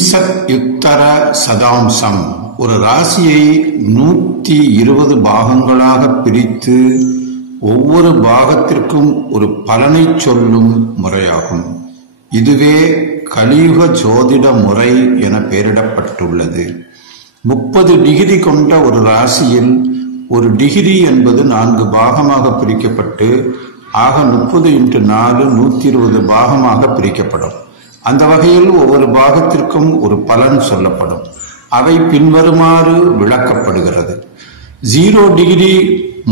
த்ரிம்சத் யுத்தர சதாம்சம். ஒரு ராசியை 120 பாகங்களாக பிரித்து ஒவ்வொரு பாகத்திற்கும் ஒரு பலனை சொல்லும் முறையாகும். இதுவே கலியுக ஜோதிட முறை என பெயரிடப்பட்டுள்ளது. 30 டிகிரி கொண்ட ஒரு ராசியில் ஒரு டிகிரி என்பது 4 பாகமாக பிரிக்கப்பட்டு ஆக 30 × 4 120 பாகமாக பிரிக்கப்படும். அந்த வகையில் ஒவ்வொரு பாகத்திற்கும் ஒரு பலன் சொல்லப்படும். அவை பின்வருமாறு விளக்கப்படுகிறது. 0 டிகிரி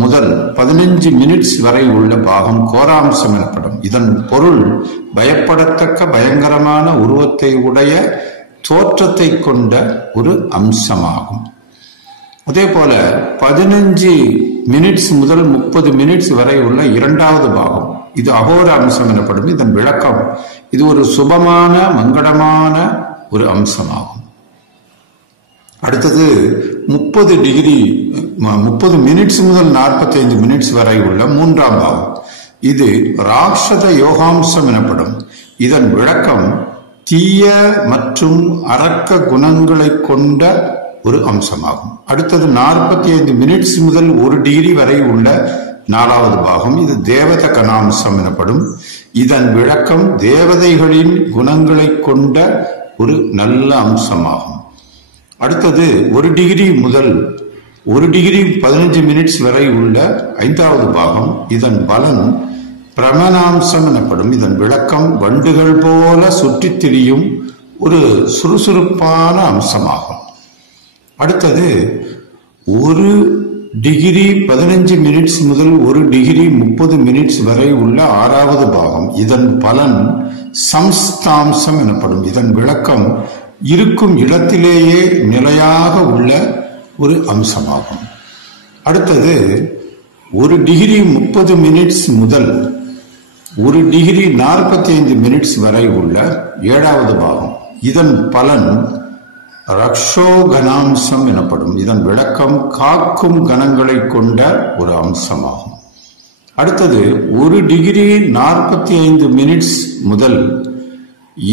முதல் 15 மினிட்ஸ் வரை உள்ள பாகம் கோராம்சம் எனப்படும். இதன் பொருள் பயப்படத்தக்க பயங்கரமான உருவத்தை உடைய தோற்றத்தை கொண்ட ஒரு அம்சமாகும். அதே போல 15 மினிட்ஸ் முதல் 30 மினிட்ஸ் வரை உள்ள 2வது பாகம், இது அகோர அம்சம் எனப்படும். இதன் விளக்கம், இது ஒரு சுபமான மங்களமான ஒரு அம்சமாகும். அடுத்தது 30 மினிட்ஸ் முதல் 45 மினிட்ஸ் வரை உள்ள 3ஆம் பாகம், இது ராட்சத யோகாம்சம் எனப்படும். இதன் விளக்கம் தீய மற்றும் அரக்க குணங்களை கொண்ட ஒரு அம்சமாகும். அடுத்தது 45 மினிட்ஸ் முதல் 1 டிகிரி வரை உள்ள 4வது பாகம், இது தேவத கணாம்சம் எனப்படும். இதன் விளக்கம் தேவதைகளின் குணங்களை கொண்ட ஒரு நல்ல அம்சமாகும். அடுத்தது 1 டிகிரி முதல் 1 டிகிரி 15 மினிட்ஸ் வரை உள்ள 5வது பாகம், இதன் பலன் பிரமணாம்சம் எனப்படும். இதன் விளக்கம் வண்டுகள் போல சுற்றித் திரியும் ஒரு சுறுசுறுப்பான அம்சமாகும். அடுத்தது 1 டிகிரி 15 மினிட்ஸ் முதல் 1 டிகிரி 30 மினிட்ஸ் வரை உள்ள 6வது பாகம், இதன் பலன் சம்ஸ்தாம்சம் எனப்படும். இதன் விளக்கம் இருக்கும் இடத்திலேயே நிலையாக உள்ள ஒரு அம்சமாகும். அடுத்தது 1 டிகிரி 30 மினிட்ஸ் முதல் 1 டிகிரி 45 மினிட்ஸ் வரை உள்ள 7வது பாகம், இதன் பலன் ரக்ஷோகணாம்சம் எனப்படும். இதன் விளக்கம் காக்கும் கணங்களை கொண்ட ஒரு அம்சமாகும். அடுத்தது 1 டிகிரி 45 மினிட்ஸ் முதல்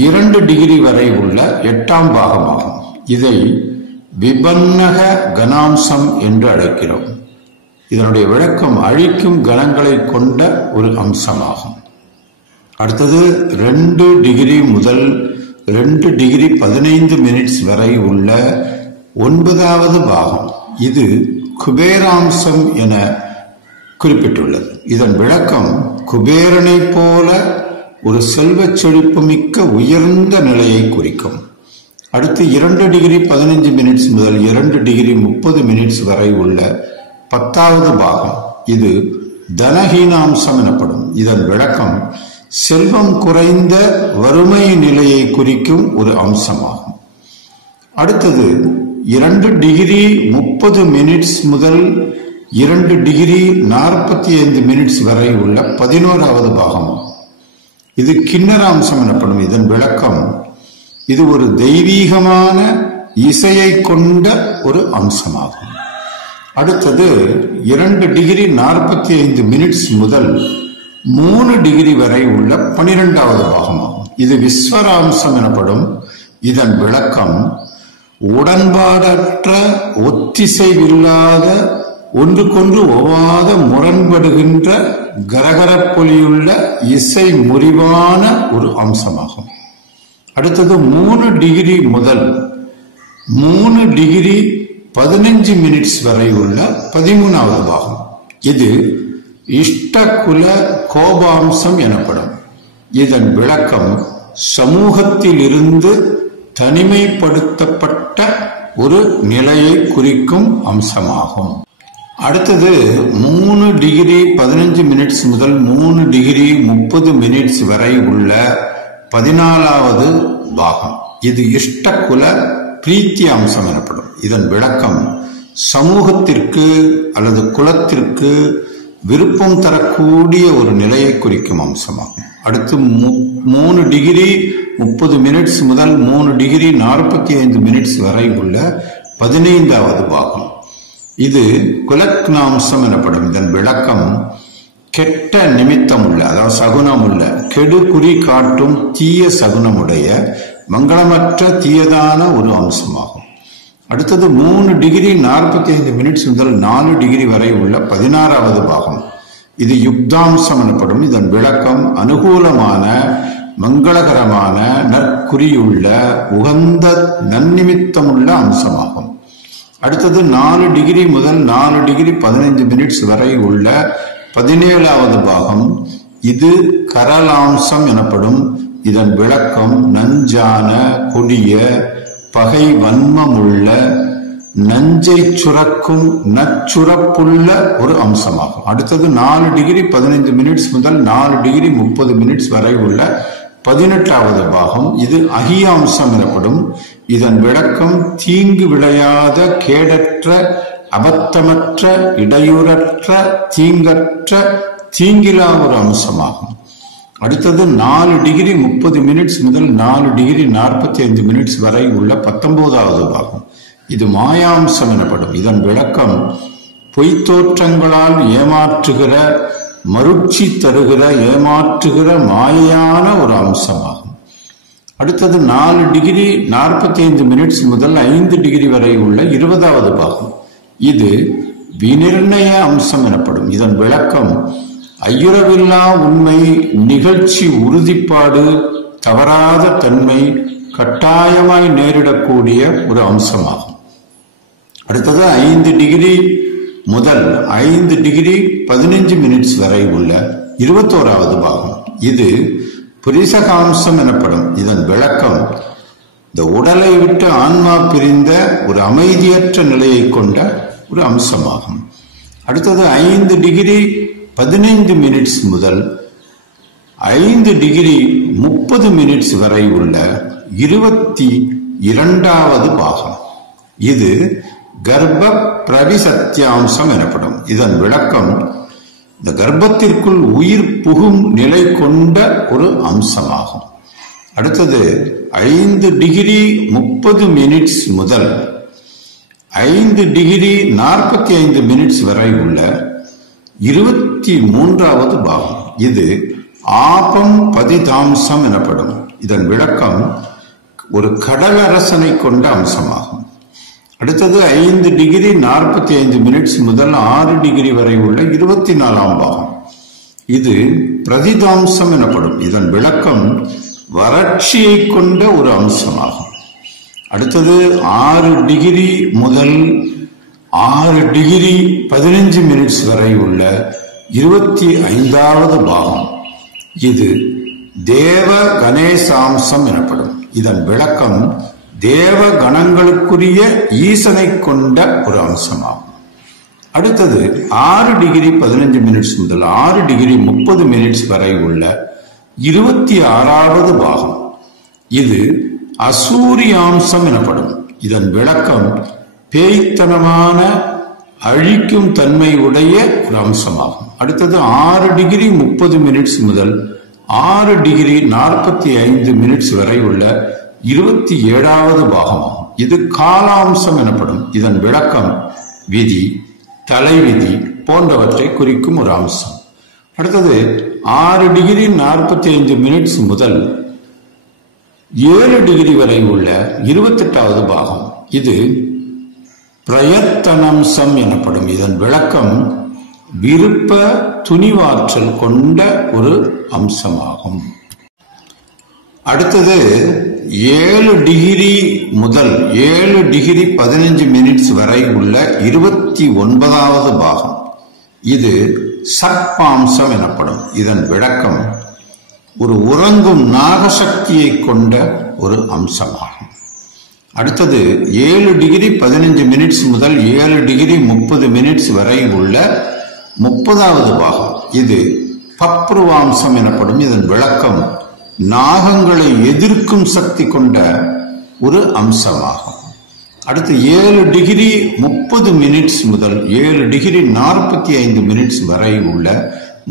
2 டிகிரி வரை உள்ள 8ஆம் பாகமாகும். இதை விபன்னக கணாம்சம் என்று அழைக்கிறோம். இதனுடைய விளக்கம் அழிக்கும் கணங்களை கொண்ட ஒரு அம்சமாகும். அடுத்தது 2 டிகிரி முதல் 2 டிகிரி 15 மினிட்ஸ் வரை உள்ள 9வது பாகம், இது குபேராம்சம் என குறிப்பிட்டுள்ளது. இதன் விளக்கம் குபேரனை போல ஒரு செல்வச் செழிப்பு மிக்க உயர்ந்த நிலையை குறிக்கும். அடுத்து 2 டிகிரி 15 மினிட்ஸ் முதல் 2 டிகிரி 30 மினிட்ஸ் வரை உள்ள 10வது பாகம், இது தனஹீனாம்சம் எனப்படும். இதன் விளக்கம் செல்வம் குறைந்த வறுமை நிலையை குறிக்கும் ஒரு அம்சமாகும். அடுத்தது 2 டிகிரி 30 மினிட்ஸ் முதல் 2 டிகிரி 45 மினிட்ஸ் வரை உள்ள 11வது பாகமாகும். இது கிண்ணராம்சம் எனப்படும். இதன் விளக்கம், இது ஒரு தெய்வீகமான இசையை கொண்ட ஒரு அம்சமாகும். அடுத்தது 2 டிகிரி 45 மினிட்ஸ் முதல் 3 டிகிரி வரை உள்ள 12வது பாகமாகும். இது விஸ்வராம்சம் எனப்படும். இதன் விளக்கம் உடன்பாடற்ற ஒத்திசைவில்லாத ஒன்றுக்கொன்று ஒவ்வாத முரண்படுகின்ற கரகரப்பொலியுள்ள இசை முறிவான ஒரு அம்சமாகும். அடுத்தது 3 டிகிரி முதல் 3 டிகிரி 15 மினிட்ஸ் வரை உள்ள 13வது பாகம், இது இஷ்டகுல கோபாம்சம் எனப்படும். இதன் விளக்கம் சமூகத்தில் இருந்து தனிமைப்படுத்தப்பட்ட ஒரு நிலையை குறிக்கும் அம்சமாகும். அடுத்தது 3 டிகிரி 15 மினிட்ஸ் முதல் 3 டிகிரி 30 மினிட்ஸ் வரை உள்ள 14வது பாகம், இது இஷ்டகுல பிரீத்தி அம்சம் எனப்படும். இதன் விளக்கம் சமூகத்திற்கு அல்லது குலத்திற்கு விருப்பம் தரக்கூடிய ஒரு நிலையை குறிக்கும் அம்சமாகும். அடுத்து 3 டிகிரி 30 மினிட்ஸ் முதல் 3 டிகிரி 45 மினிட்ஸ் வரை உள்ள 15வது பாகம், இது குலக்னாம்சம் எனப்படும். இதன் விளக்கம் கெட்ட நிமித்தம் உள்ள, அதாவது சகுனம் உள்ள, கெடு குறி காட்டும் தீய சகுனமுடைய மங்களமற்ற தீயதான ஒரு அம்சமாகும். அடுத்தது 3 டிகிரி 45 மினிட்ஸ் முதல் 4 டிகிரி வரை உள்ள 16வது பாகம். இது யுக்தாம்சம் எனப்படும். இதன் விளக்கம் அனுகூலமான மங்களகரமான நற்குறியுள்ள உகந்த நன்னிமித்தமுள்ள அம்சமாகும். அடுத்தது 4 டிகிரி முதல் 4 டிகிரி 15 மினிட்ஸ் வரை உள்ள 17வது பாகம். இது கரலாம்சம் எனப்படும். இதன் விளக்கம் நஞ்சான கொடிய பகை வன்மமுள்ள நஞ்சை சுரக்கும் நச்சுரப்புள்ள ஒரு அம்சமாகும். அடுத்தது 4 டிகிரி 15 மினிட்ஸ் முதல் 4 டிகிரி 30 மினிட்ஸ் வரை உள்ள 18வது பாகம். இது அகியாம்சம் எனப்படும். இதன் விளக்கம் தீங்கு விளையாத கேடற்ற அபத்தமற்ற இடையூறற்ற தீங்கற்ற தீங்கிலா ஒரு அம்சமாகும். அடுத்தது 4 டிகிரி 30 மினிட்ஸ் முதல் 4 டிகிரி 45 மினிட்ஸ் வரை உள்ள 19வது பாகம். இது மாயாம்சம் எனப்படும். இதன் விளக்கம் பொய்த்தோற்றங்களால் ஏமாற்றுகிற மருட்சி தருகிற ஏமாற்றுகிற மாயான ஒரு அம்சமாகும். அடுத்தது 4 டிகிரி 45 மினிட்ஸ் முதல் 5 டிகிரி வரை உள்ள 20வது பாகம். இது விநிர்ணய அம்சம் எனப்படும். இதன் விளக்கம் ஐயுறவில்லா உண்மை நிகழ்ச்சி உறுதிப்பாடு தவறாத தன்மை கட்டாயமாய் நேரிடக்கூடிய ஒரு அம்சமாகும். அடுத்தது 5 டிகிரி முதல் 5 டிகிரி 15 மினிட்ஸ் வரை உள்ள 21வது பாகம். இது புரிசகாம்சம் எனப்படும். இதன் விளக்கம் இந்த உடலை விட்டு ஆன்மா பிரிந்த ஒரு அமைதியற்ற நிலையை கொண்ட ஒரு அம்சமாகும். அடுத்தது 5 டிகிரி 15 மினிட்ஸ் முதல் 5 டிகிரி 30 மினிட்ஸ் வரை உள்ள 22வது பாகம். இது கர்ப்ப பிரவிசத்தியாம்சம் எனப்படும். இதன் விளக்கம் இந்த கர்ப்பத்திற்குள் உயிர் புகும் நிலை கொண்ட ஒரு அம்சமாகும். அடுத்தது 5 டிகிரி 30 மினிட்ஸ் முதல் 5 டிகிரி 45 மினிட்ஸ் வரை உள்ள 23வது பாகம். இது ஆபம் பதிதாம்சம் எனப்படும். இதன் விளக்கம் ஒரு கடலரசனை கொண்ட அம்சமாகும். அடுத்தது 5 டிகிரி 45 மினிட்ஸ் முதல் 6 டிகிரி வரை உள்ள 24ஆம் பாகம். இது பிரதிதாம்சம் எனப்படும். இதன் விளக்கம் வறட்சியை கொண்ட ஒரு அம்சமாகும். அடுத்தது 6 டிகிரி முதல் 6 டிகிரி 15 மினிட்ஸ் வரை உள்ள 25வது பாகம். இது தேவ கணேசாம்சம் எனப்படும். இதன் விளக்கம் தேவ கணங்களுக்குரிய ஈசனை கொண்ட ஒரு அம்சமாகும். அடுத்தது 6 டிகிரி 15 மினிட்ஸ் முதல் 6 டிகிரி 30 மினிட்ஸ் வரை உள்ள 26வது பாகம். இது அசூரியாம்சம் எனப்படும். இதன் விளக்கம் பேய்த்தனமான அழிக்கும் தன்மை உடைய ஒரு அம்சமாகும். அடுத்தது 6 டிகிரி 30 மினிட்ஸ் முதல் 6 டிகிரி 45 மினிட்ஸ் வரை உள்ள 27வது பாகமாகும். இது காலாம்சம் எனப்படும். இதன் விளக்கம் விதி தலைவிதி போன்றவற்றை குறிக்கும் ஒரு அம்சம். அடுத்தது 6 டிகிரி 45 மினிட்ஸ் முதல் 7 டிகிரி வரை உள்ள 28வது பாகம். இது பிரயத்தனம்சம் எனப்படும். இதன் விளக்கம் விருப்ப துணிவாற்றல் கொண்ட ஒரு அம்சமாகும். அடுத்தது 7 டிகிரி முதல் 7 டிகிரி 15 மினிட்ஸ் வரை உள்ள 29வது பாகம். இது சர்ப்பாம்சம் எனப்படும். இதன் விளக்கம் ஒரு உறங்கும் நாகசக்தியை கொண்ட ஒரு அம்சமாகும். அடுத்தது 7 டிகிரி 15 மினிட்ஸ் முதல் 7 டிகிரி 30 மினிட்ஸ் வரை உள்ள 30வது பாகம். இது பப்ருவாம்சம் எனப்படும். இதன் விளக்கம் நாகங்களை எதிர்க்கும் சக்தி கொண்ட ஒரு அம்சமாகும். அடுத்து 7 டிகிரி 30 மினிட்ஸ் முதல் 7 டிகிரி 45 மினிட்ஸ் வரை உள்ள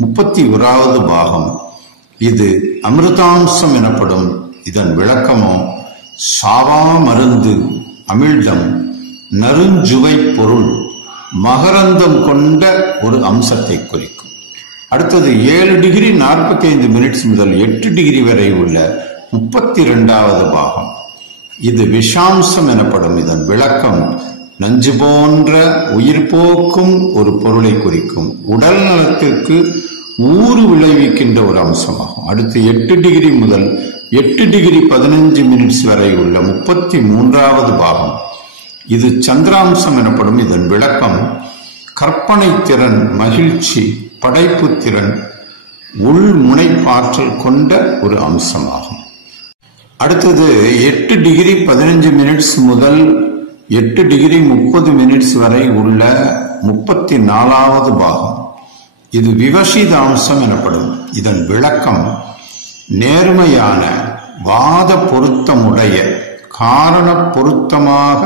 31வது பாகம். இது அமிர்தாம்சம் எனப்படும். இதன் விளக்கமோ சாவா மருந்து அமிழ்தம் நறுஞ்சுவை பொருள் மகரந்தம் கொண்ட ஒரு அம்சத்தை குறிக்கும். அடுத்தது 7 டிகிரி 45 மினிட்ஸ் முதல் 8 டிகிரி வரை உள்ள 32வது பாகம். இது விஷாம்சம் எனப்படும். இதன் விளக்கம் நஞ்சு போன்ற உயிர் போக்கும் ஒரு பொருளை குறிக்கும். உடல் நலத்திற்கு ஊறு விளைவிக்கின்ற ஒரு அம்சமாகும். அடுத்து 8 டிகிரி முதல் 8 டிகிரி 15 மினிட்ஸ் வரை உள்ள 33வது பாகம். இது சந்திராம்சம் எனப்படும். இதன் விளக்கம் கற்பனை திறன், மகிழ்ச்சி, படைப்பு திறன், உள் முனைப்பாற்றல் கொண்ட ஒரு அம்சமாகும். அடுத்தது 8 டிகிரி 15 மினிட்ஸ் முதல் 8 டிகிரி 30 மினிட்ஸ் வரை உள்ள 34வது பாகம். இது விவசித அம்சம் எனப்படும். இதன் விளக்கம் நேர்மையான, வாத பொருத்தமுடைய, காரண பொருத்தமாக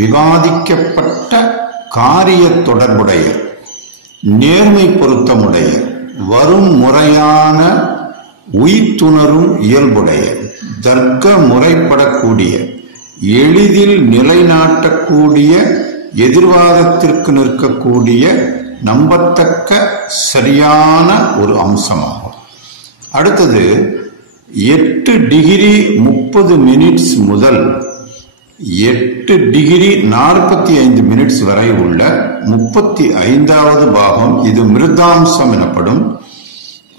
விவாதிக்கப்பட்ட, காரிய தொடர்புடைய, நேர்மை பொருத்தமுடைய, வரும் முறையான, உய்த்துணரும் இயல்புடைய, தர்க்க முறைப்படக்கூடிய, எளிதில் நிலைநாட்டக்கூடிய, எதிர்வாதத்திற்கு நிற்கக்கூடிய, நம்பத்தக்க சரியான ஒரு அம்சமாகும். அடுத்தது 8 டிகிரி 30 மினிட்ஸ் முதல் 8 டிகிரி 45 மினிட்ஸ் வரை உள்ள 35வது பாகம். இது மிருதாம்சம் எனப்படும்.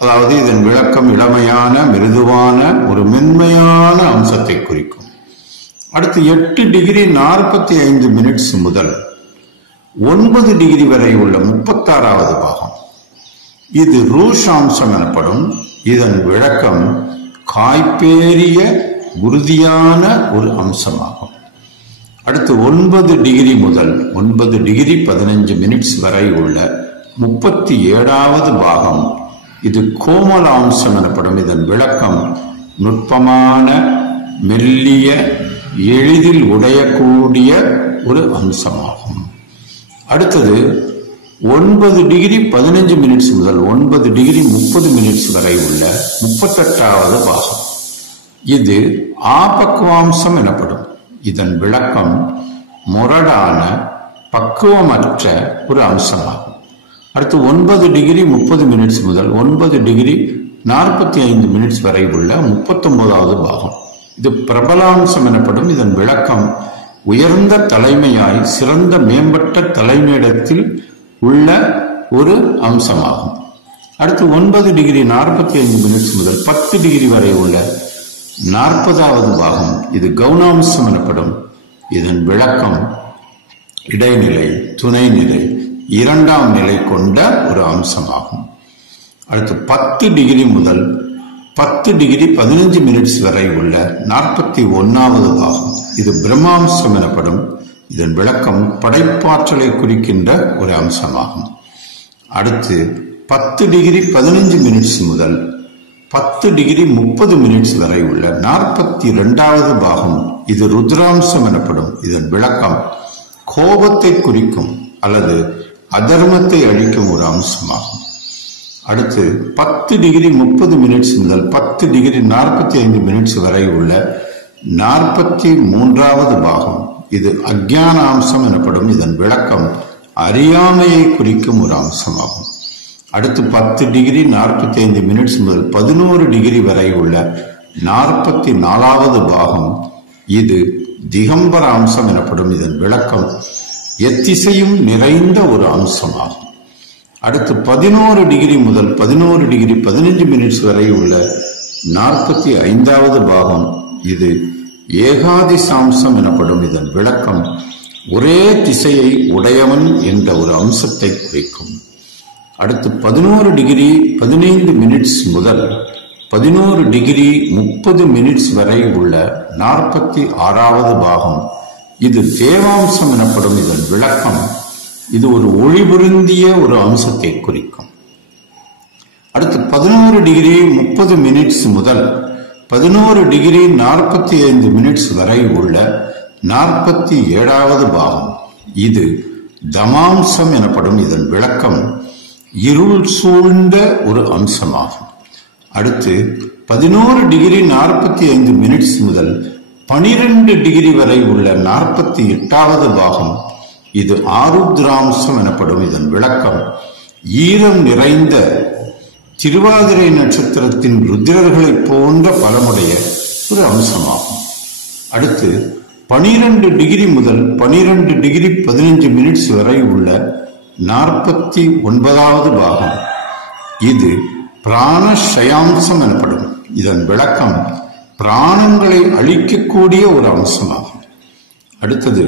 அதாவது இதன் விளக்கம் இளமையான, மிருதுவான, ஒரு மென்மையான அம்சத்தை குறிக்கும். அடுத்து 8 டிகிரி 45 மினிட்ஸ் முதல் 9 டிகிரி வரை உள்ள 36வது பாகம். இது ரூஷாம்சம் எனப்படும். இதன் விளக்கம் காய்பேறிய, உறுதியான ஒரு அம்சமாகும். அடுத்து 9 டிகிரி முதல் 9 டிகிரி 15 மினிட்ஸ் வரை உள்ள 37வது பாகம். இது கோமலாம்சம் எனப்படும். இதன் விளக்கம் நுட்பமான, மெல்லிய, எளிதில் உடையக்கூடிய ஒரு அம்சமாகும். அடுத்தது 9 டிகிரி 15 மினிட்ஸ் முதல் 9 டிகிரி 30 மினிட்ஸ் வரை உள்ள 38வது பாகம். இது ஆபக்குவாம்சம் எனப்படும். இதன் விளக்கம் முரடான, பக்குவமற்ற ஒரு அம்சமாகும். அடுத்து 9 டிகிரி 30 மினிட்ஸ் முதல் 9 டிகிரி 45 மினிட்ஸ் வரை உள்ள 39வது பாகம். இது பிரபலாம்சம் எனப்படும். இதன் விளக்கம் உயர்ந்த தலைமையாய், சிறந்த மேம்பட்ட தலைமையிடத்தில் உள்ள ஒரு அம்சமாகும். அடுத்து 9 டிகிரி 45 மினிட்ஸ் முதல் 10 டிகிரி வரை உள்ள 40வது பாகம். இது கவுனாம்சம் எனப்படும். இதன் விளக்கம் இடைநிலை, துணைநிலை, 2ஆம் நிலை கொண்ட ஒரு அம்சமாகும். அடுத்து 10 டிகிரி முதல் 10 டிகிரி 15 மினிட்ஸ் வரை உள்ள 41வது பாகம். இது பிரம்மாம்சம் எனப்படும். இதன் விளக்கம் படைப்பாற்றலை குறிக்கின்ற ஒரு அம்சமாகும். அடுத்து 10 டிகிரி 15 மினிட்ஸ் முதல் 10 டிகிரி 30 மினிட்ஸ் வரை உள்ள 42வது பாகம். இது ருத்ராம்சம் எனப்படும். இதன் விளக்கம் கோபத்தை குறிக்கும் அல்லது அதர்மத்தை அழிக்கும் ஒரு அம்சமாகும். அடுத்து 10 டிகிரி 30 மினிட்ஸ் முதல் 10 டிகிரி 45 மினிட்ஸ் வரை உள்ள 43வது பாகம். இது அஜ்ஞான அம்சம் எனப்படும். இதன் விளக்கம் அறியாமையை குறிக்கும் ஒரு அம்சமாகும். அடுத்து 10 டிகிரி 45 மினிட்ஸ் முதல் 11 டிகிரி வரை உள்ள 44வது பாகம். இது திகம்பர அம்சம் எனப்படும். இதன் விளக்கம் எத்திசையும் நிறைந்த ஒரு அம்சமாகும். அடுத்து 11 டிகிரி முதல் 11 டிகிரி 15 மினிட்ஸ் வரை உள்ள 45வது பாகம். இது ஏகாதிசாம்சம் எனப்படும். இதன் விளக்கம் ஒரே திசையை உடையவன் என்ற ஒரு அம்சத்தை குறிக்கும். அடுத்து 11 டிகிரி 15 மினிட்ஸ் முதல் 11 டிகிரி 30 மினிட்ஸ் வரை உள்ள 46வது பாகம். இது தேவாம்சம் எனப்படும். இதன் விளக்கம் இது ஒரு ஒளிபுருந்திய ஒரு அம்சத்தை குறிக்கும். அடுத்து 11 டிகிரி 30 மினிட்ஸ் முதல் 11 டிகிரி 45 மினிட்ஸ் வரை உள்ள 47வது பாகம். இது தமாம்சம் எனப்படும். இதன் விளக்கம் இருள் சூழ்ந்த ஒரு அம்சமாகும். அடுத்து 11 டிகிரி 45 மினிட்ஸ் முதல் 12 டிகிரி வரை உள்ள 48வது பாகம். இது ஆருத்ராம்சம் எனப்படும். இதன் விளக்கம் ஈரம் நிறைந்த திருவாதிரை நட்சத்திரத்தின் ருத்ரர்களை போன்ற பலமுடைய ஒரு அம்சமாகும். அடுத்து 12 டிகிரி முதல் 12 டிகிரி 15 மினிட்ஸ் வரை உள்ள 49வது பாகம். இது பிராணசயாம்சம் எனப்படும். இதன் விளக்கம் பிராணங்களை அழிக்கக்கூடிய ஒரு அம்சமாகும். அடுத்தது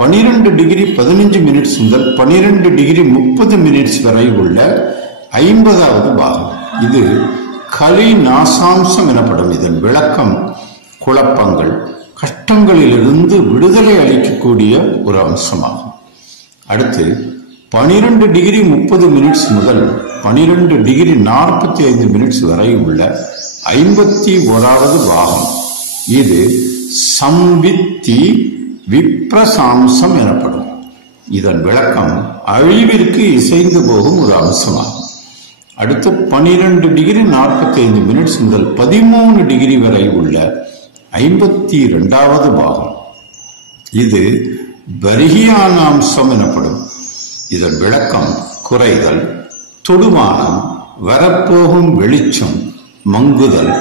12 டிகிரி 15 மினிட்ஸ் முதல் 12 டிகிரி 30 மினிட்ஸ் வரை உள்ள 50வது பாகம். இது கலி நாசாம்சம் எனப்படும். இதன் விளக்கம் குழப்பங்கள், கஷ்டங்களிலிருந்து விடுதலை அளிக்கக்கூடிய ஒரு அம்சமாகும். அடுத்து 12 டிகிரி 30 மினிட்ஸ் முதல் 12 டிகிரி 45 மினிட்ஸ் வரை உள்ள 51வது பாகம். இது சம்வித்தி விப்ரசாம்சம் எனப்படும். இதன் விளக்கம் அழிவிற்கு இசைந்து போகும் ஒரு அம்சமாகும். அடுத்து 12 டிகிரி 45 மினிட்ஸ் முதல் 13 டிகிரி வரை உள்ள 52வது பாகம். இது பரிகியானாம்சம் எனப்படும். இதன் விளக்கம் குறைதல், தொடுமானம், வரப்போகும் வெளிச்சம் மங்குதல்,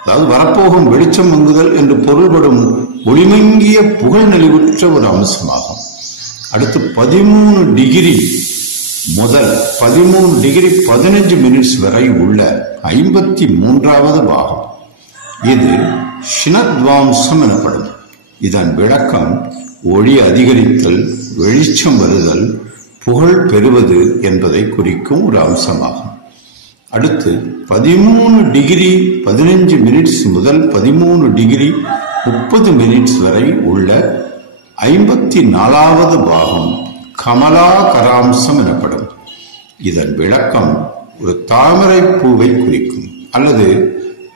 அதாவது வரப்போகும் வெளிச்சம் மங்குதல் என்று பொருள்படும் ஒளிமங்கிய புகழ் நலிவுற்ற ஒரு அம்சமாகும். அடுத்து 13 டிகிரி முதல் 13 டிகிரி 15 மினிட்ஸ் வரை உள்ள 53வது பாகம். இது ஷினத்வாம்சம் எனப்படும். இதன் விளக்கம் ஒளி அதிகரித்தல், வெளிச்சம் வருதல், புகழ் பெறுவது என்பதை குறிக்கும் ஒரு அம்சமாகும். அடுத்து 13 டிகிரி 15 மினிட்ஸ் முதல் 13 டிகிரி 30 மினிட்ஸ் வரை உள்ள 54வது பாகம் கமலாகராம்சம் எனப்படும். இதன் விளக்கம் ஒரு தாமரை பூவை குறிக்கும் அல்லது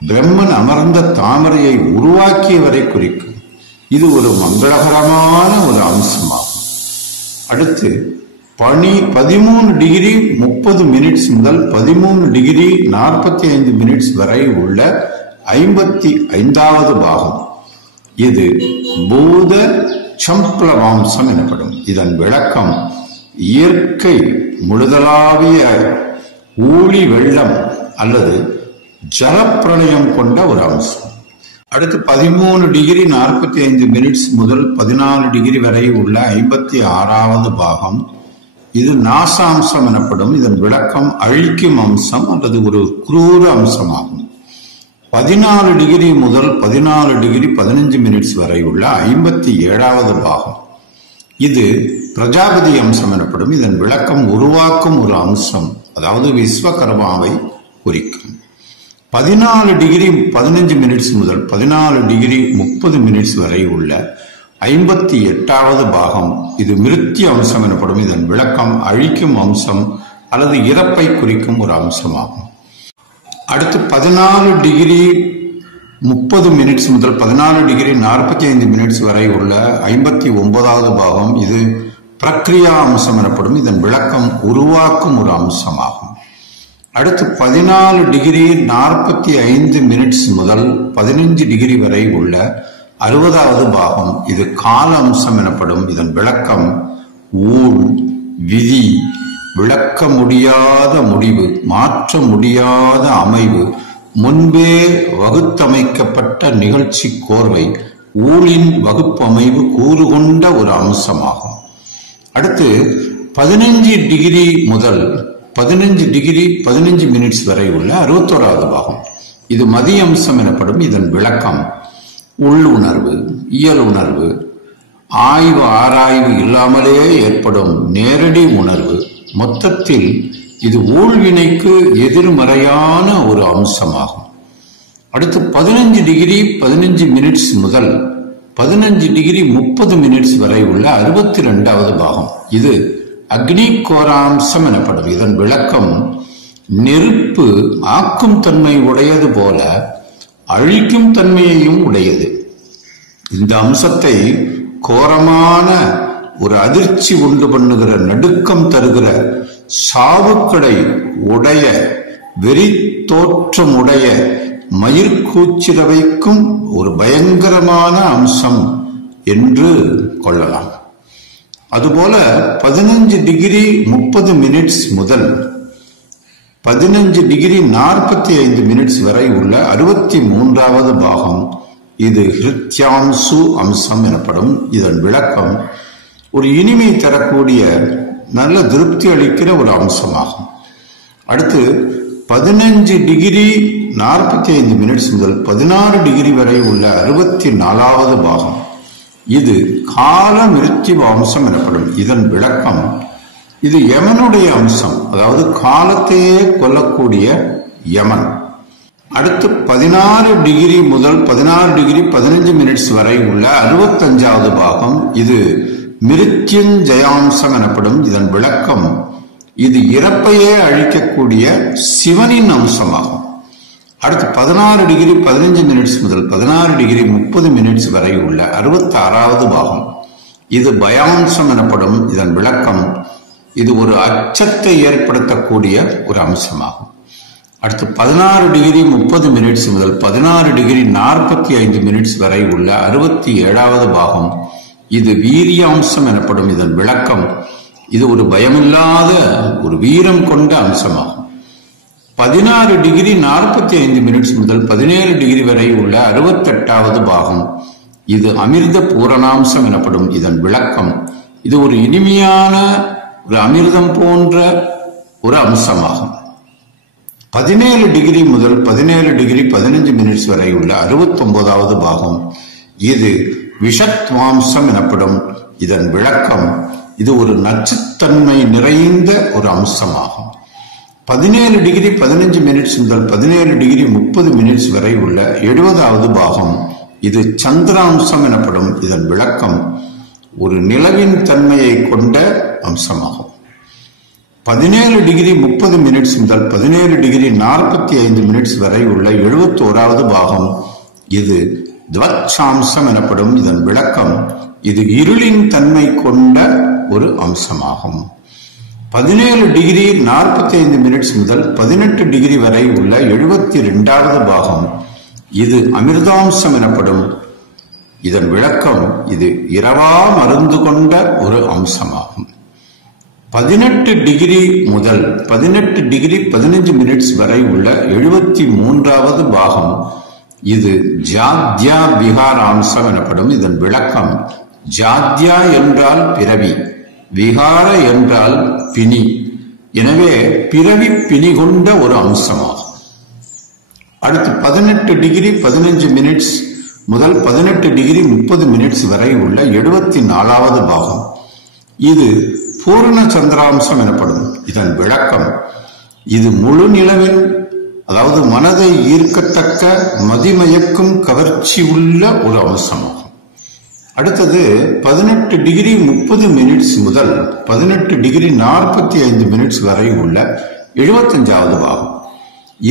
பிரம்மன் அமர்ந்த தாமரையை உருவாக்கியவரை குறிக்கும். இது ஒரு மங்களகரமான ஒரு அம்சமாகும். அடுத்து 13 டிகிரி 30 மினிட்ஸ் முதல் 13 டிகிரி 45 மினிட்ஸ் வரை உள்ள 55வது பாகம். இது பூத சம்ப்ளவாம்சம் எனப்படும். இதன் விளக்கம் இயற்கை முழுதலாவிய ஊழி வெள்ளம் அல்லது ஜலப்பிரளயம் கொண்ட ஒரு அம்சம். அடுத்து 13 டிகிரி 45 மினிட்ஸ் முதல் 14 டிகிரி வரை உள்ள 56வது பாகம். இது நாசாம்சம் எனப்படும். இதன் விளக்கம் அழிக்கும் அம்சம் அல்லது ஒரு குரூர அம்சமாகும். 14 டிகிரி முதல் 14 டிகிரி 15 மினிட்ஸ் வரை உள்ள 57வது பாகம். இது பிரஜாபதி அம்சம் எனப்படும். இதன் விளக்கம் உருவாக்கும் ஒரு அம்சம், அதாவது விஸ்வகர்மாவை குறிக்கும். 14 டிகிரி 15 மினிட்ஸ் முதல் 14 டிகிரி 30 மினிட்ஸ் வரை உள்ள 58வது பாகம். இது மிருத்ய அம்சம் எனப்படும். இதன் விளக்கம் அழிக்கும் அம்சம் அல்லது இறப்பை குறிக்கும் ஒரு அம்சமாகும். அடுத்து 14 டிகிரி 30 மினிட்ஸ் முதல் 14 டிகிரி 45 மினிட்ஸ் வரை உள்ள 59வது பாகம். இது பிரக்ரியா அம்சம் எனப்படும். இதன் விளக்கம் உருவாக்கும் ஒரு அம்சமாகும். அடுத்து 14 டிகிரி 45 மினிட்ஸ் முதல் 15 டிகிரி வரை உள்ள 60வது பாகம். இது கால அம்சம் எனப்படும். இதன் விளக்கம் ஊழ், விதி, விளக்க முடியாத முடிவு, மாற்ற முடியாத அமைவு, முன்பே வகுத்தமைக்கப்பட்ட நிகழ்ச்சி கோர்வை, ஊழின் வகுப்பமைவு கூறுகொண்ட ஒரு அம்சமாகும். அடுத்து 15 டிகிரி முதல் 15 டிகிரி 15 மினிட்ஸ் வரை உள்ள 61வது பாகம். இது மதிய அம்சம் எனப்படும். இதன் விளக்கம் உள்ளுணர்வு, இயல் உணர்வு, ஆய்வு ஆராய்வு இல்லாமலே ஏற்படும் நேரடி உணர்வு. மொத்தத்தில் இது ஊழ்வினைக்கு எதிர்மறையான ஒரு அம்சமாகும். அடுத்து 15 டிகிரி 15 மினிட்ஸ் முதல் 15 டிகிரி 30 மினிட்ஸ் வரை உள்ள 62வது பாகம். இது அக்னி கோராம்சம் எனப்படும். இதன் விளக்கம் நெருப்பு ஆக்கும் தன்மை உடையது போல அழிக்கும் தன்மையையும் உடையது. இந்த அம்சத்தை கோரமான ஒரு அதிர்ச்சி உண்டு பண்ணுகிற, நடுக்கம் தருகிற, சாவுக்கடை உடைய, வெறி தோற்றமுடைய, மயிர்கூச்சிட வைக்கும் ஒரு பயங்கரமான அம்சம் என்று கொள்ளலாம். அதுபோல 15 டிகிரி 30 மினிட்ஸ் முதல் 15 டிகிரி 45 மினிட்ஸ் வரை உள்ள 63வது பாகம். இது ஹிருத்யாம்சு அம்சம் எனப்படும். இதன் விளக்கம் ஒரு இனிமை தரக்கூடிய நல்ல திருப்தி அளிக்கிற ஒரு அம்சமாகும். அடுத்து 15 டிகிரி 45 மினிட்ஸ் முதல் 16 டிகிரி வரை உள்ள 64வது பாகம். இது கால மிருத்யு அம்சம் எனப்படும். இதன் விளக்கம் இது யமனுடைய அம்சம், அதாவது காலத்தையே கொல்லக்கூடிய யமன். அடுத்து 16 டிகிரி முதல் 16 டிகிரி 15 மினிட்ஸ் வரை உள்ள 65வது பாகம். இது மிருத்யுஞ்சயாம்சம் எனப்படும். இதன் விளக்கம் இது இறப்பையே அழிக்கக்கூடிய சிவனின் அம்சமாகும். அடுத்து 16 டிகிரி 15 மினிட்ஸ் முதல் 16 டிகிரி 30 மினிட்ஸ் வரை உள்ள 66வது பாகம். இது பயாம்சம் எனப்படும். இதன் விளக்கம் இது ஒரு அச்சத்தை ஏற்படுத்தக்கூடிய ஒரு அம்சமாகும். அடுத்து 16 டிகிரி 30 மினிட்ஸ் முதல் 16 டிகிரி 45 மினிட்ஸ் வரை உள்ள 67வது பாகம். இது வீரியாம்சம் எனப்படும். இதன் விளக்கம் இது ஒரு பயமில்லாத ஒரு வீரம் கொண்ட அம்சமாகும். 16 டிகிரி 45 மினிட்ஸ் முதல் 17 டிகிரி வரை உள்ள 68வது பாகம். இது அமிர்த பூரணாம்சம் எனப்படும். இதன் விளக்கம் இது ஒரு இனிமையான ஒரு அமிர்தம் போன்ற ஒரு அம்சமாகும். 17 டிகிரி முதல் 17 டிகிரி 15 மினிட்ஸ் வரை உள்ள 69வது பாகம். இது விஷத்வாம்சம் எனப்படும். இதன் விளக்கம் இது ஒரு நச்சுத்தன்மை நிறைந்த ஒரு அம்சமாகும். 17 டிகிரி 15 மினிட்ஸ் முதல் 17 டிகிரி 30 மினிட்ஸ் வரை உள்ள 70வது பாகம். இது சந்திராம்சம் எனப்படும். இதன் விளக்கம் ஒரு நிலவின் தன்மையை கொண்ட அம்சமாகும். 17 டிகிரி 30 மினிட்ஸ் முதல் 17 டிகிரி 45 மினிட்ஸ் வரை உள்ள 71வது பாகம். இது துவச்சாம்சம் எனப்படும். இதன் விளக்கம் இது இருளின் தன்மை கொண்ட ஒரு அம்சமாகும். 17 டிகிரி 45 மினிட்ஸ் முதல் 18 டிகிரி வரை உள்ள 72வது பாகம். இது அமிர்தாம்சம் எனப்படும். இதன் விளக்கம் இது இரவா மருந்து கொண்ட ஒரு அம்சமாகும். 18 டிகிரி முதல் 18 டிகிரி 15 மினிட்ஸ் வரை உள்ள 73வது பாகம். இது ஜாத்யா விகாராம்சம் எனப்படும். இதன் விளக்கம் ஜாத்யா என்றால் பிறவி, விகார என்றால் பிணி. எனவே பிறவி பிணி கொண்ட ஒரு அம்சமாகும். அடுத்து 18 டிகிரி 15 மினிட்ஸ் முதல் 18 டிகிரி 30 மினிட்ஸ் வரை உள்ள 74வது பாகம். இது பூர்ண சந்திராம்சம் எனப்படும். இதன் விளக்கம் இது முழு நிலவின், அதாவது மனதை ஈர்க்கத்தக்க மதிமயக்கும் கவர்ச்சி உள்ள ஒரு அம்சமாகும். அடுத்தது 18 டிகிரி 30 மினிட்ஸ் முதல் 18 டிகிரி 45 மினிட்ஸ் வரை உள்ள 75வது பாகம்.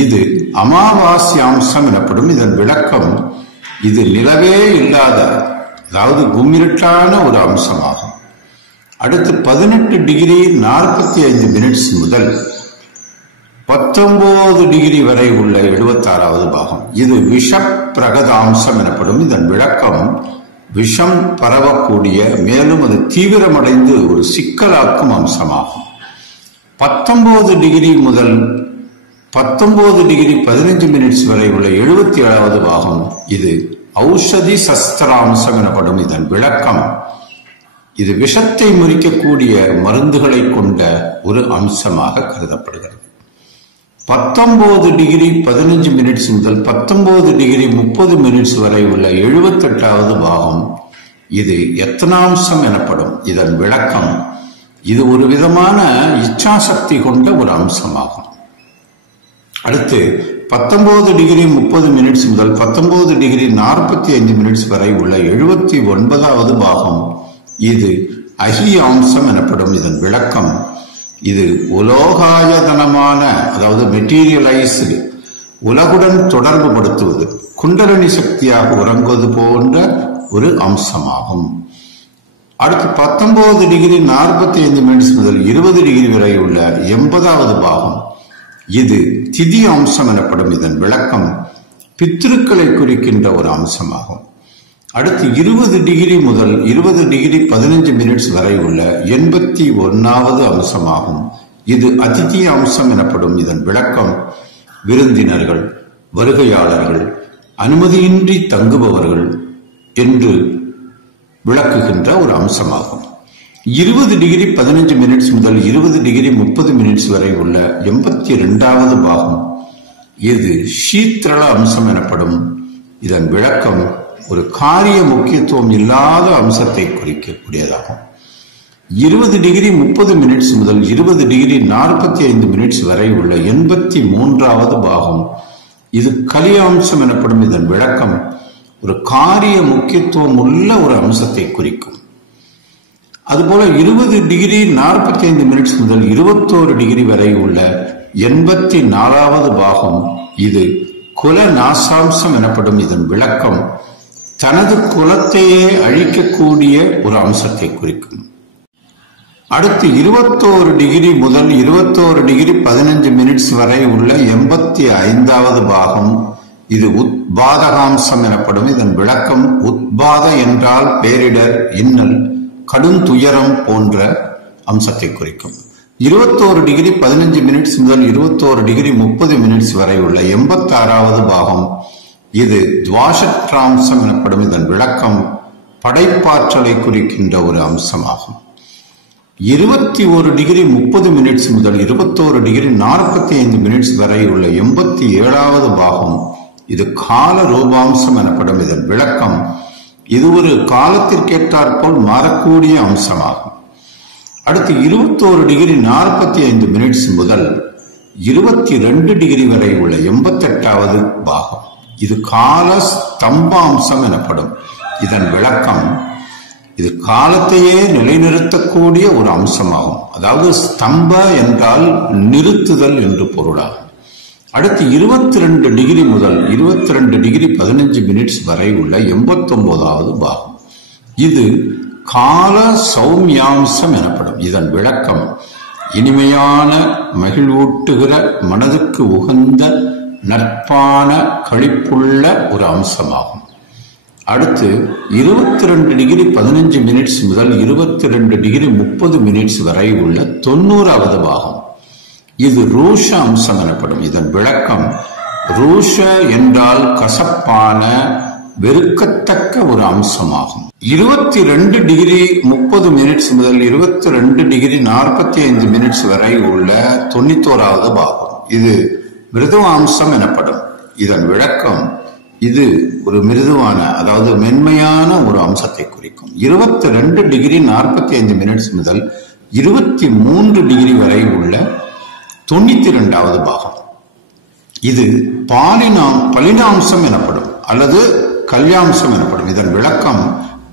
இது அமாவாஸ்யாம்சம் எனப்படும். இதன் விளக்கம் இது நிலவே இல்லாத, அதாவது கும்மிருட்டான ஒரு அம்சமாகும். அடுத்து 18 டிகிரி 45 மினிட்ஸ் முதல் 19 டிகிரி வரை உள்ள 76வது பாகம். இது விஷ பிரகதாம்சம் எனப்படும். இதன் விளக்கம் விஷம் பரவக்கூடிய, மேலும் அது தீவிரமடைந்து ஒரு சிக்கலாக்கும் அம்சமாகும். 19 டிகிரி முதல் 19 டிகிரி 15 மினிட்ஸ் வரை உள்ள 77வது பாகம். இது ஔஷதி சஸ்திராம்சம் எனப்படும். இதன் விளக்கம் இது விஷத்தை முறிக்கக்கூடிய மருந்துகளை கொண்ட ஒரு அம்சமாக கருதப்படுகிறது. 19 டிகிரி 15 மினிட்ஸ் முதல் 19 டிகிரி 30 மினிட்ஸ் வரை உள்ள 78வது பாகம். இது யத்னாம்சம் எனப்படும். இதன் விளக்கம் இது ஒரு விதமான இச்சாசக்தி கொண்ட ஒரு அம்சமாகும். அடுத்து 19 டிகிரி 30 மினிட்ஸ் முதல் 19 டிகிரி 45 மினிட்ஸ் வரை உள்ள 79வது பாகம். இது அஹியாம்சம் எனப்படும். இதன் விளக்கம் இது உலோகாயதனமான, அதாவது மெட்டீரியலைஸ்டு, உலகுடன் தொடர்பு படுத்துவது, குண்டலினி சக்தியாக உறங்குவது போன்ற ஒரு அம்சமாகும். அடுத்து 19 டிகிரி 45 மினிட்ஸ் முதல் 20 டிகிரி வரை உள்ள 80வது பாகம். இது திதி அம்சம் எனப்படும். இதன் விளக்கம் பித்ருக்களை குறிக்கின்ற ஒரு அம்சமாகும். அடுத்து 20 டிகிரி முதல் 20 டிகிரி 15 மினிட்ஸ் வரை உள்ள 81வது அம்சமாகும். இது அதிதி அம்சம் எனப்படும். இதன் விளக்கம் விருந்தினர்கள், வருகையாளர்கள், அனுமதியின்றி தங்குபவர்கள் என்று விளக்குகின்ற ஒரு அம்சமாகும். 20 டிகிரி 15 மினிட்ஸ் முதல் 20 டிகிரி 30 மினிட்ஸ் வரை உள்ள 82வது பாகம் இது சீத்ரள அம்சம் எனப்படும். இதன் விளக்கம் ஒரு காரிய முக்கியத்துவம் இல்லாத அம்சத்தை குறிக்கக்கூடியதாகும். 20 டிகிரி 30 மினிட்ஸ் முதல் 20 டிகிரி 45 மினிட்ஸ் வரை உள்ள 83வது பாகம் இது கலியாம்சம் எனப்படும். இதன் விளக்கம் ஒரு காரிய முக்கியத்துவம் உள்ள ஒரு அம்சத்தை குறிக்கும். அதுபோல 20 டிகிரி 45 மினிட்ஸ் முதல் 21 டிகிரி வரை உள்ள 84வது பாகம் இது குல நாசாம்சம் எனப்படும். இதன் விளக்கம் தனது குலத்தையே அழிக்கக்கூடிய ஒரு அம்சத்தை குறிக்கும். அடுத்து 21 டிகிரி முதல் 21 டிகிரி 15 மினிட்ஸ் வரை உள்ள 85வது பாகம் இது உத்பாதகாம்சம் எனப்படும். இதன் விளக்கம் உத்பாத என்றால் பேரிடர், இன்னல், கடும் துயரம் போன்ற அம்சத்தை குறிக்கும். 21 டிகிரி 15 மினிட்ஸ் முதல் 21 டிகிரி 30 மினிட்ஸ் வரை உள்ள 86வது பாகம் இது துவாஷட்ராம்சம் எனப்படும். இதன் விளக்கம் படைப்பாற்றலை குறிக்கின்ற ஒரு அம்சமாகும். 21 டிகிரி 30 மினிட்ஸ் முதல் 21 டிகிரி 45 மினிட்ஸ் வரை உள்ள 87வது பாகம் இது கால ரூபாம்சம் எனப்படும். இதன் விளக்கம் இது ஒரு காலத்திற்கேற்றாற்போல் மாறக்கூடிய அம்சமாகும். அடுத்து 21 டிகிரி 45 மினிட்ஸ் முதல் 22 டிகிரி வரை உள்ள 88வது பாகம் இது கால ஸ்தம்பாம்சம் எனப்படும். இதன் விளக்கம் இது காலத்தையே நிலைநிறுத்தக்கூடிய ஒரு அம்சமாகும். அதாவது ஸ்தம்ப என்றால் நிறுத்துதல் என்று பொருளாகும். அடுத்து 22 டிகிரி முதல் 22 டிகிரி 15 மினிட்ஸ் வரை உள்ள 89வது பாகம் இது கால சௌமியாம்சம் எனப்படும். இதன் விளக்கம் இனிமையான, மகிழ்வூட்டுகிற, மனதுக்கு உகந்த, நட்பான, களிப்புள்ள ஒரு அம்சமாகும். அடுத்து 22 டிகிரி 15 மினிட்ஸ் முதல் 22 டிகிரி 30 மினிட்ஸ் வரை உள்ள 90வது பாகம் இது ரூஷ அம்சம் எனப்படும். இதன் விளக்கம் ரூஷ என்றால் கசப்பான, வெறுக்கத்தக்க ஒரு அம்சமாகும். 22 டிகிரி 30 மினிட்ஸ் முதல் 22 டிகிரி 45 மினிட்ஸ் வரை உள்ள 91வது பாகம் இது மிருதுவாம்சம் எனப்படும். இதன் விளக்கம் இது ஒரு மிருதுவான, அதாவது மென்மையான ஒரு அம்சத்தை குறிக்கும். 22 டிகிரி 45 மினிட்ஸ் முதல் 23 டிகிரி வரை உள்ள 92வது பாகம் இது பலினாம்சம் எனப்படும் அல்லது கல்யாம்சம் எனப்படும். இதன் விளக்கம்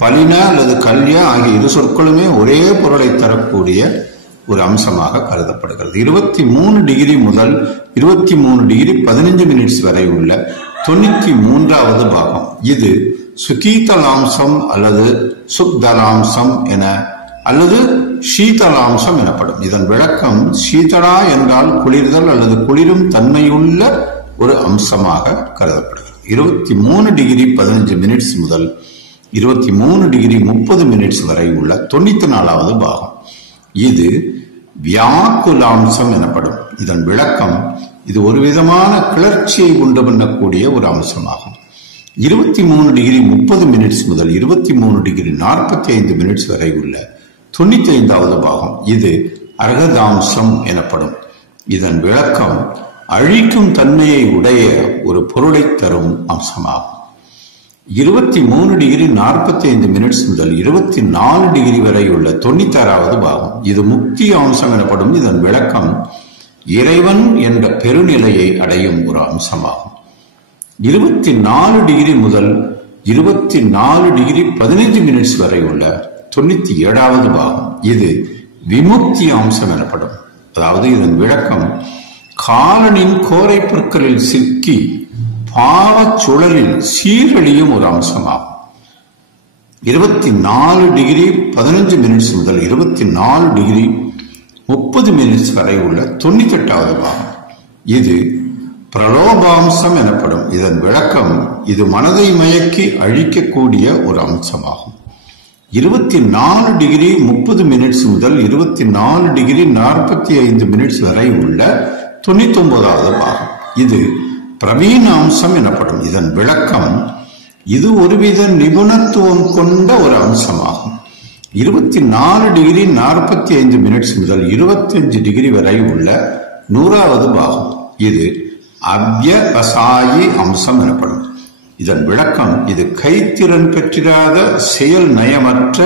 பலின அல்லது கல்யா ஆகிய இரு சொற்களுமே ஒரே பொருளை தரக்கூடிய ஒரு அம்சமாக கருதப்படுகிறது. 23 டிகிரி முதல் 23 டிகிரி 15 மினிட்ஸ் வரை உள்ள 93வது பாகம் இது சுகீதலாம்சம் அல்லது சுக்தலாம்சம் என அல்லது சீதலாம்சம் எனப்படும். இதன் விளக்கம் சீதளா என்றால் குளிர்தல் அல்லது குளிரும் தன்மையுள்ள ஒரு அம்சமாக கருதப்படுகிறது. 23 டிகிரி 15 மினிட்ஸ் முதல் 23 டிகிரி 30 மினிட்ஸ் வரை உள்ள 94வது பாகம் இது வியாக்குலாம்சம் எனப்படும். இதன் விளக்கம் இது ஒரு விதமான கிளர்ச்சியை உண்டு பண்ணக்கூடிய ஒரு அம்சமாகும். 23 டிகிரி 30 மினிட்ஸ் முதல் 23 டிகிரி 45 மினிட்ஸ் வரை உள்ள 95வது பாகம் இது அரகதாம்சம் எனப்படும். இதன் விளக்கம் அழிக்கும் தன்மையை உடைய ஒரு பொருளை தரும் அம்சமாகும். 23 டிகிரி 45 மினிட்ஸ் முதல் 24 டிகிரி வரை உள்ள 96வது பாகம் இது முக்தி அம்சம் எனப்படும். இதன் விளக்கம் இறைவன் என்ற பெருநிலையை அடையும் ஒரு அம்சமாகும். 24 டிகிரி முதல் 24 டிகிரி 15 மினிட்ஸ் வரை உள்ள 97வது பாகம் இது விமுக்தி அம்சம் எனப்படும். அதாவது இதன் விளக்கம் காலனின் கோரை பொருட்களில் சிக்கி பாவ சுழலில் சீரழியும் ஒரு அம்சமாகும். 24 டிகிரி 15 மினிட்ஸ் முதல் 24 டிகிரி 30 மினிட்ஸ் வரை உள்ள 98வது பாகம் இது பிரலோபாம்சம் எனப்படும். இதன் விளக்கம் இது மனதை மயக்கி அழிக்கக்கூடிய ஒரு அம்சமாகும். 24 டிகிரி 30 மினிட்ஸ் முதல் 24 டிகிரி 45 மினிட்ஸ் வரை உள்ள 99வது பாகம். இது பிரவீன அம்சம் எனப்படும். இதன் விளக்கம், இது ஒருவித நிபுணத்துவம் கொண்ட ஒரு அம்சமாகும். 24 டிகிரி 45 மினிட்ஸ் முதல் 25 டிகிரி வரை உள்ள 100வது பாகம். இது அவ்யவசாயி அம்சம் எனப்படும். இதன் விளக்கம், இது கைத்திறன் பெற்றிராத செயல் நயமற்ற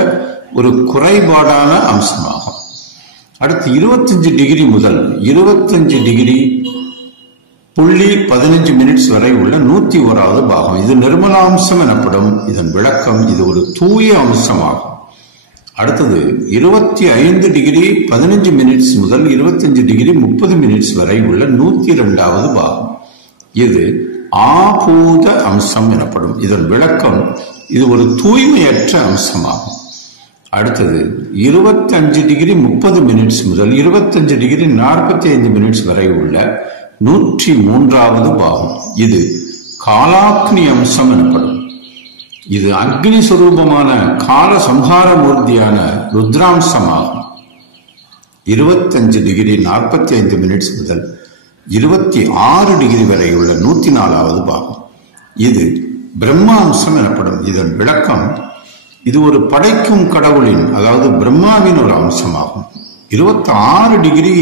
ஒரு குறைபாடான அம்சமாகும். அடுத்து 25 டிகிரி முதல் 25 டிகிரி 15 மினிட்ஸ் வரை உள்ள 101வது பாகம். இது நிர்மலாம்சம் எனப்படும். இதன் விளக்கம், இது ஒரு தூய அம்சமாகும். அடுத்தது 25 டிகிரி 15 மினிட்ஸ் முதல் 25 டிகிரி 30 மினிட்ஸ் வரை உள்ள 102வது பாகம். இது ஆபூத அம்சம் எனப்படும். இதன் விளக்கம், இது ஒரு தூய்மையற்ற அம்சமாகும். அடுத்தது 25 டிகிரி 30 மினிட்ஸ் முதல் 25 டிகிரி 45 மினிட்ஸ் வரை உள்ள 103வது பாகம். இது காலாக்னி அம்சம் எனப்படும். இது அக்னி சுரூபமான கால சம்ஹார மூர்த்தியான ருத்ராம்சமாகும். 25 டிகிரி 45 மினிட்ஸ் முதல் 26 டிகிரி வரை உள்ள 104வது பாகம். இது பிரம்மாம்சம் எனப்படும். இதன் விளக்கம், இது ஒரு படைக்கும் கடவுளின், அதாவது பிரம்மாவின் ஒரு அம்சமாகும். 26 டிகிரி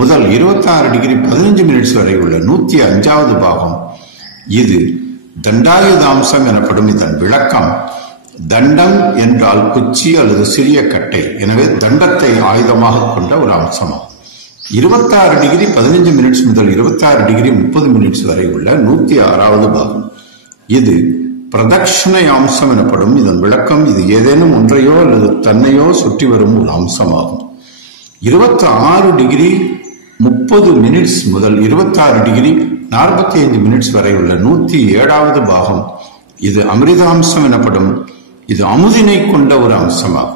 முதல் 26 டிகிரி 15 மினிட்ஸ் வரை உள்ள 105வது பாகம். இது தண்டாயுதாம்சம் எனப்படும். இதன் விளக்கம், தண்டம் என்றால் குச்சி அல்லது சிறிய கட்டை. எனவே தண்டத்தை ஆயுதமாக கொண்ட ஒரு அம்சமாகும். 26 டிகிரி 15 மினிட்ஸ் முதல் 26 டிகிரி 30 மினிட்ஸ் வரை உள்ள 106வது பாகம். இது பிரதட்சணை அம்சம் எனப்படும். இதன் விளக்கம், இது ஏதேனும் ஒன்றையோ அல்லது தன்னையோ சுற்றி வரும் ஒரு அம்சமாகும். 26 டிகிரி 30 மினிட்ஸ் முதல் 26 டிகிரி 45 மினிட்ஸ் வரை உள்ள 107வது பாகம். இது அமிர்தாம்சம் எனப்படும். இது அமுதினை கொண்ட ஒரு அம்சமாகும்.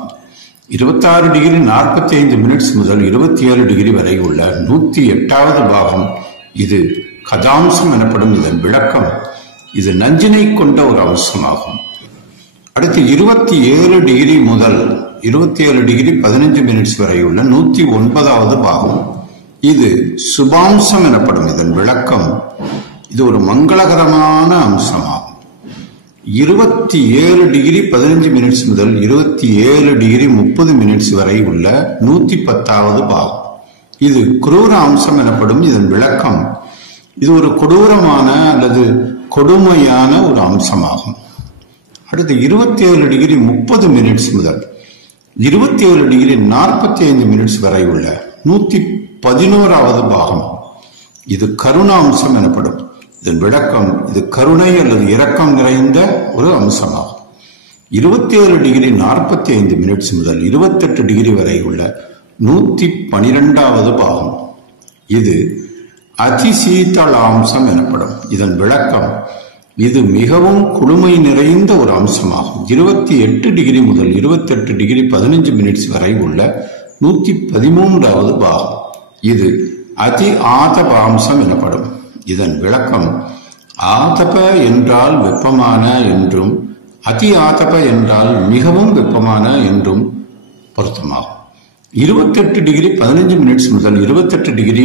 26 டிகிரி 45 மினிட்ஸ் முதல் 27 டிகிரி வரை உள்ள 108வது பாகம். இது கதாம்சம் எனப்படும். இதன் விளக்கம், இது நஞ்சினை கொண்ட ஒரு அம்சமாகும். அடுத்து 27 டிகிரி முதல் 27 டிகிரி 15 மினிட்ஸ் வரை உள்ள 109வது பாகம். இது சுபாம்சம் எனப்படும். இதன் விளக்கம், இது ஒரு மங்களகரமான அம்சமாகும். 27 டிகிரி 15 மினிட்ஸ் முதல் 27 டிகிரி 30 மினிட்ஸ் வரை உள்ள 110வது பாகம். இது குரூர அம்சம் எனப்படும். இதன் விளக்கம், இது ஒரு கொடூரமான அல்லது கொடுமையான ஒரு அம்சமாகும். அடுத்து 27 டிகிரி 30 மினிட்ஸ் முதல் 27 டிகிரி 45 மினிட்ஸ் வரை உள்ள 111வது பாகம். இது கருணாம்சம் எனப்படும். இதன் விளக்கம், இது கருணை அல்லது இரக்கம் நிறைந்த ஒரு அம்சமாகும். 27 டிகிரி 45 மினிட்ஸ் முதல் 28 டிகிரி வரை உள்ள 112வது பாகம். இது அதிசீதளாம்சம் எனப்படும். இதன் விளக்கம், இது மிகவும் குளுமை நிறைந்த ஒரு அம்சமாகும். 28 டிகிரி முதல் 28 டிகிரி 15 மினிட்ஸ் வரை உள்ள 113வது பாகம். இது அதி ஆதபாம்சம் எனப்படும். இதன் விளக்கம், ஆதப என்றால் வெப்பமான என்றும் அதி ஆதப என்றால் மிகவும் வெப்பமான என்றும் பொருத்தமாகும். 28 டிகிரி 15 மினிட்ஸ் முதல் 28 டிகிரி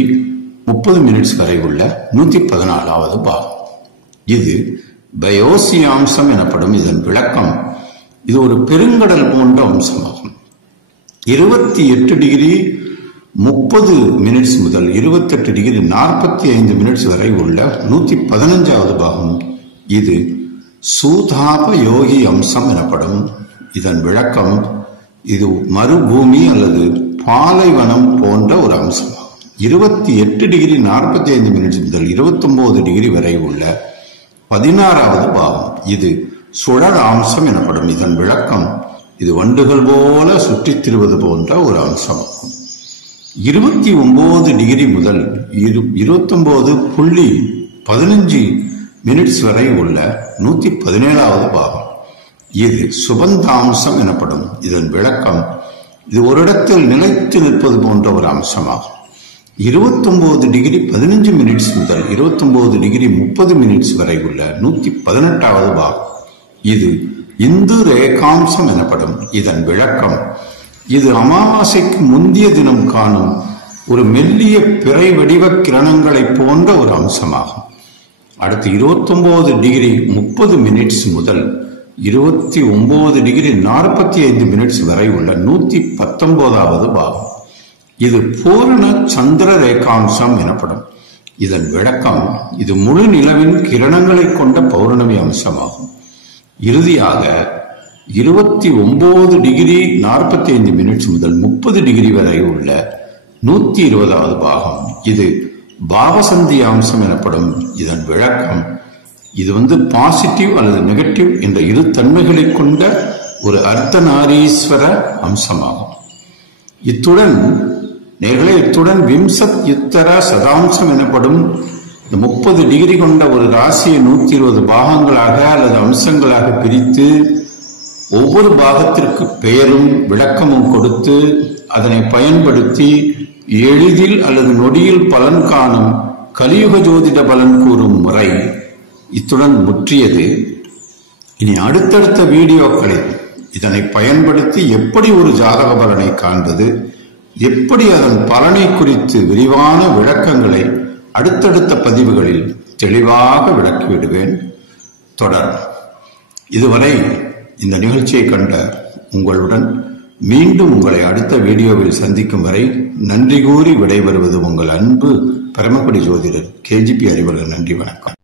30 மினிட்ஸ் வரை உள்ள 114வது பாகம். இது பயோசியாம்சம் எனப்படும். இதன் விளக்கம், இது ஒரு பெருங்கடல் போன்ற அம்சமாகும். 28 டிகிரி 30 மினிட்ஸ் முதல் 28 டிகிரி 45 மினிட்ஸ் வரை உள்ள 115வது பாகம். இது சூதாப யோகி அம்சம் எனப்படும். இதன் விளக்கம், இது மறுபூமி அல்லது பாலைவனம் போன்ற ஒரு அம்சமாகும். 28 டிகிரி 45 மினிட்ஸ் முதல் 29 டிகிரி வரை உள்ள 16வது பாகம். இது சுழல் அம்சம் எனப்படும். இதன் விளக்கம், இது வண்டுகள் போல சுற்றித் திரிவது போன்ற ஒரு அம்சமாகும். 29 டிகிரி முதல் 29.15 மினிட்ஸ் வரை உள்ள 117வது பாகம். இது சுபந்தாம்சம் எனப்படும். இதன் விளக்கம், இது ஒரு இடத்தில் நிலைத்து நிற்பது போன்ற ஒரு அம்சமாகும். 29 டிகிரி 15 மினிட்ஸ் முதல் 29 டிகிரி 30 மினிட்ஸ் வரை உள்ள 118வது பாகம். இது இந்து ரேகாம்சம் எனப்படும். இதன் விளக்கம்: இது அமாவாசைக்கு முந்திய தினம் காணும் ஒரு மெல்லிய பிறை வடிவ கிரணங்களை போன்ற ஒரு அம்சமாகும். அடுத்து 29 டிகிரி 30 மினிட்ஸ் முதல் 29 டிகிரி 45 மினிட்ஸ் வரை உள்ள 119வது பாகம். இது பூரண சந்திர ரேகாம்சம் எனப்படும். இதன் விளக்கம்: இது முழு நிலவின் கிரணங்களை கொண்ட பௌர்ணமி அம்சமாகும். இறுதியாக 29 டிகிரி 45 மினிட்ஸ் முதல் 30 டிகிரி வரை உள்ள 120வது பாகம். இது பாவசந்தி அம்சம் எனப்படும். இதன் விளக்கம்: இது பாசிட்டிவ் அல்லது நெகட்டிவ் என்ற இரு தன்மைகளை கொண்ட ஒரு அர்த்தநாரீஸ்வர அம்சமாகும். இத்துடன் விம்சத் யுத்தர சதாம்சம் எனப்படும் 30 டிகிரி கொண்ட ஒரு ராசியை 120 பாகங்களாக அல்லது அம்சங்களாக பிரித்து ஒவ்வொரு பாகத்திற்கு பெயரும் விளக்கமும் கொடுத்து அதனை பயன்படுத்தி எளிதில் அல்லது நொடியில் பலன் காணும் கலியுக ஜோதிட பலன் கூறும் முறை இத்துடன் முற்றியது. இனி அடுத்தடுத்த வீடியோக்களில் இதனை பயன்படுத்தி எப்படி ஒரு ஜாதக பலனை காண்பது, எப்படி அதன் பலனை குறித்து விரிவான விளக்கங்களை அடுத்தடுத்த பதிவுகளில் தெளிவாக விளக்கிவிடுவேன். தொடர். இதுவரை இந்த நிகழ்ச்சியை கண்ட உங்களுடன் மீண்டும் உங்களை அடுத்த வீடியோவில் சந்திக்கும் வரை நன்றி கூறி விடைபெறுவது உங்கள் அன்பு பரமக்குடி ஜோதிடர் KGP அறிவலர். நன்றி, வணக்கம்.